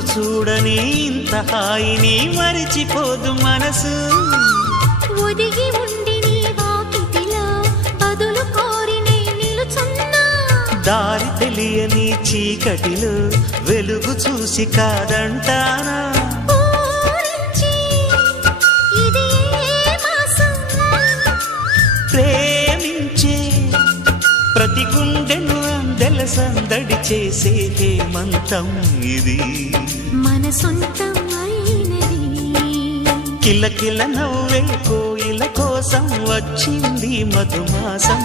రోజు చూడని ఇంత హాయిని మరిచిపోదు మనసు. ఒదిగి ఉండి నీ వాకిటిలో బదులు కోరి నే నిలుచున్నా. దారి తెలియని చీకటిలో వెలుగు చూసి కాదంటానా. ఊరించి ఇది ఏ మాసం? ప్రేమించే ప్రతి గుండెను అందెల సందడి చేసే హేమంతం ఇది. మన సొంతం అయినది. కిలకిల నవ్వే కోయిల కోసం వచ్చింది మధుమాసం.